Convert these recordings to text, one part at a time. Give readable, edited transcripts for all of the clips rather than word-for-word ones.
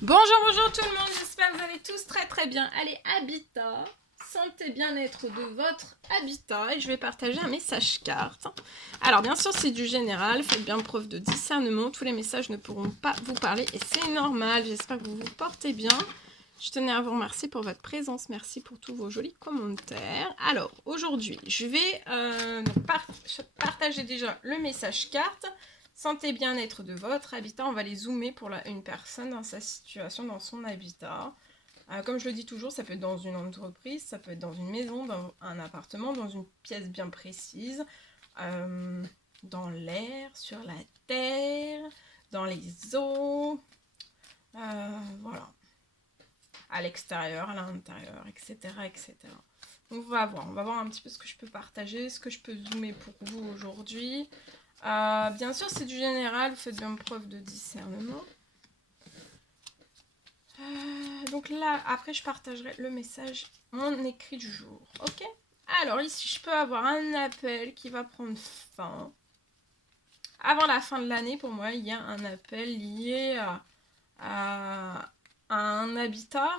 Bonjour tout le monde, j'espère que vous allez tous très bien. Allez, habitat, santé bien-être de votre habitat et je vais partager un message carte. Alors bien sûr c'est du général, faites bien preuve de discernement, tous les messages ne pourront pas vous parler et c'est normal, j'espère que vous vous portez bien. Je tenais à vous remercier pour votre présence, merci pour tous vos jolis commentaires. Alors aujourd'hui je vais partager déjà le message carte. Santé bien-être de votre habitat, on va les zoomer pour une personne dans sa situation, dans son habitat. Comme je le dis toujours, ça peut être dans une entreprise, ça peut être dans une maison, dans un appartement, dans une pièce bien précise, dans l'air, sur la terre, dans les eaux, voilà, à l'extérieur, à l'intérieur, etc., etc. Donc on va voir un petit peu ce que je peux partager, ce que je peux zoomer pour vous aujourd'hui. Bien sûr, c'est du général, faites bien preuve de discernement. Donc là, après, je partagerai le message, mon écrit du jour. Ok? Alors ici, je peux avoir un appel qui va prendre fin. Avant la fin de l'année, pour moi, il y a un appel lié à un habitat,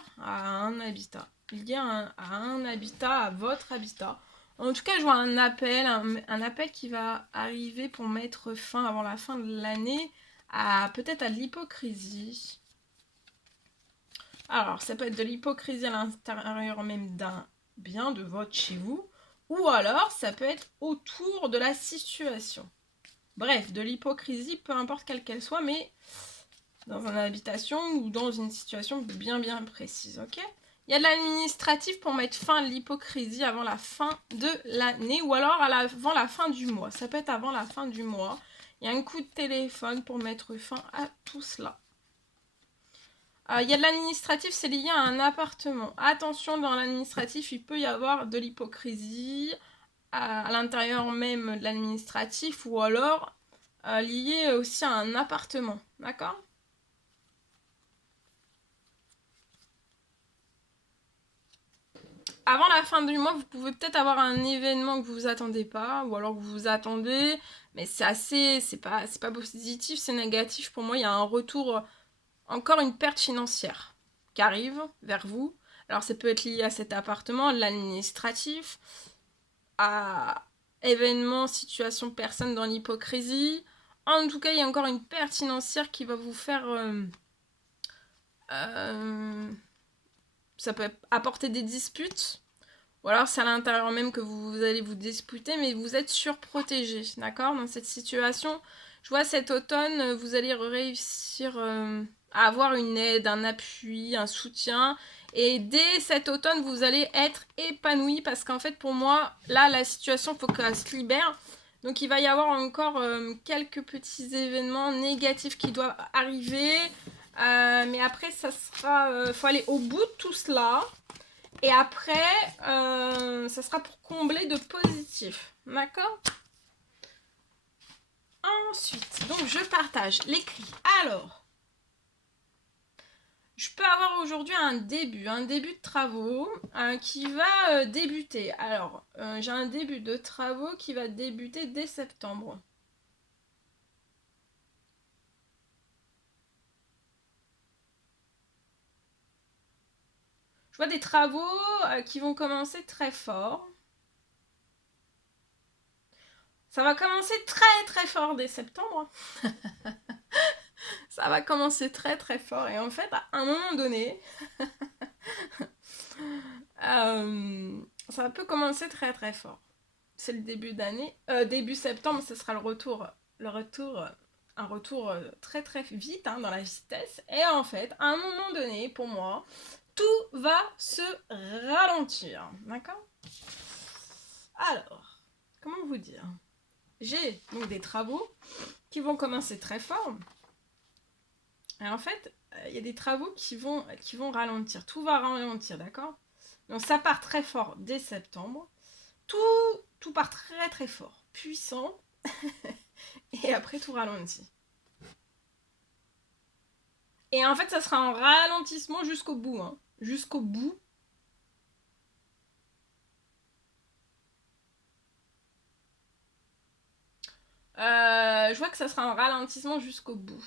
lié à un habitat, à votre habitat. En tout cas, je vois un appel qui va arriver pour mettre fin avant la fin de l'année à peut-être à de l'hypocrisie. Alors, ça peut être de l'hypocrisie à l'intérieur même d'un bien de votre chez vous, ou alors ça peut être autour de la situation. Bref, de l'hypocrisie, peu importe quelle qu'elle soit, mais dans une habitation ou dans une situation bien précise, ok? Il y a de l'administratif pour mettre fin à l'hypocrisie avant la fin de l'année ou alors avant la fin du mois. Ça peut être avant la fin du mois. Il y a un coup de téléphone pour mettre fin à tout cela. Il y a de l'administratif, c'est lié à un appartement. Attention, dans l'administratif, il peut y avoir de l'hypocrisie à l'intérieur même de l'administratif ou alors lié aussi à un appartement. D'accord ? Avant la fin du mois, vous pouvez peut-être avoir un événement que vous vous attendez pas, ou alors que vous vous attendez, mais c'est pas positif, c'est négatif. Pour moi, il y a un retour, encore une perte financière qui arrive vers vous. Alors, ça peut être lié à cet appartement, l'administratif, à événements, situations, personnes dans l'hypocrisie. En tout cas, il y a encore une perte financière qui va vous faire. Euh, ça peut apporter des disputes. Ou alors c'est à l'intérieur même que vous allez vous disputer, mais vous êtes surprotégé, d'accord? Dans cette situation, je vois cet automne, vous allez réussir à avoir une aide, un appui, un soutien. Et dès cet automne, vous allez être épanoui parce qu'en fait, pour moi, là, la situation, il faut qu'elle se libère. Donc, il va y avoir encore quelques petits événements négatifs qui doivent arriver. Mais après, ça sera. Faut aller au bout de tout cela. Et après, ça sera pour combler de positif. D'accord? Ensuite, donc je partage l'écrit. Alors, je peux avoir aujourd'hui un début de travaux qui va débuter. Alors, j'ai un début de travaux qui va débuter dès septembre. Je vois des travaux qui vont commencer très fort. Ça va commencer très fort dès septembre. Ça va commencer très fort. Et en fait, à un moment donné, ça peut commencer très fort. C'est le début d'année. Début septembre, ce sera le retour. Un retour très vite, hein, dans la vitesse. Et en fait, à un moment donné, pour moi, tout va se ralentir. D'accord? Alors, comment vous dire? J'ai donc des travaux qui vont commencer très fort. Et en fait, il y a des travaux qui vont ralentir. Tout va ralentir, d'accord? Donc ça part très fort dès septembre. Tout part très fort, puissant. Et après, tout ralentit. Et en fait, ça sera un ralentissement jusqu'au bout. Hein. Jusqu'au bout. Je vois que ça sera un ralentissement jusqu'au bout.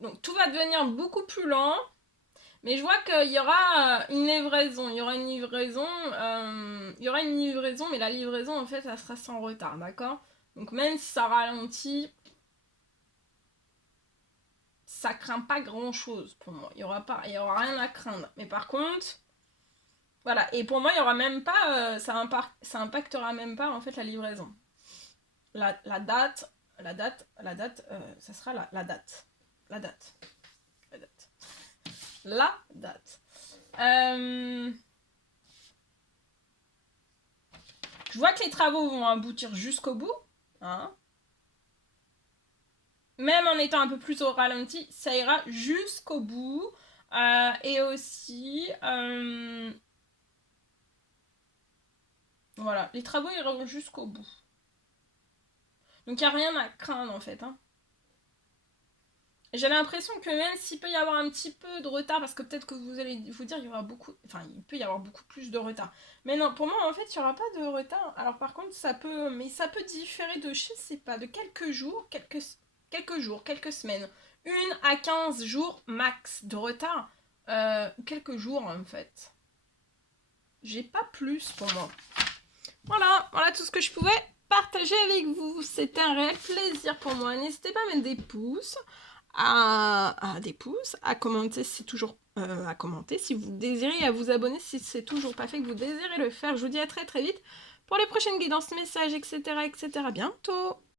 Donc tout va devenir beaucoup plus lent. Mais je vois qu'il y aura une livraison. Il y aura une livraison. Mais la livraison, en fait, ça sera sans retard, d'accord? Donc même si ça ralentit, ça craint pas grand-chose pour moi. Il y aura rien à craindre. Mais par contre, voilà. Et pour moi, il y aura même pas, ça impactera même pas en fait la livraison. La date, ça sera la date. La date. Je vois que les travaux vont aboutir jusqu'au bout. Hein. Même en étant un peu plus au ralenti, ça ira jusqu'au bout. Et aussi... voilà, les travaux iront jusqu'au bout. Donc il n'y a rien à craindre en fait. Hein. J'ai l'impression que même s'il peut y avoir un petit peu de retard, parce que peut-être que vous allez vous dire il y aura beaucoup, enfin il peut y avoir beaucoup plus de retard. Mais non, pour moi en fait il n'y aura pas de retard. Alors par contre ça peut différer de je sais pas, de quelques jours, quelques semaines, 1 à 15 jours max de retard, quelques jours en fait. J'ai pas plus pour moi. Voilà tout ce que je pouvais partager avec vous. C'était un réel plaisir pour moi. N'hésitez pas à mettre des pouces. À commenter si toujours à commenter si vous désirez, à vous abonner si c'est toujours pas fait, que vous désirez le faire. Je vous dis à très très vite pour les prochaines guidances, messages, etc. À bientôt.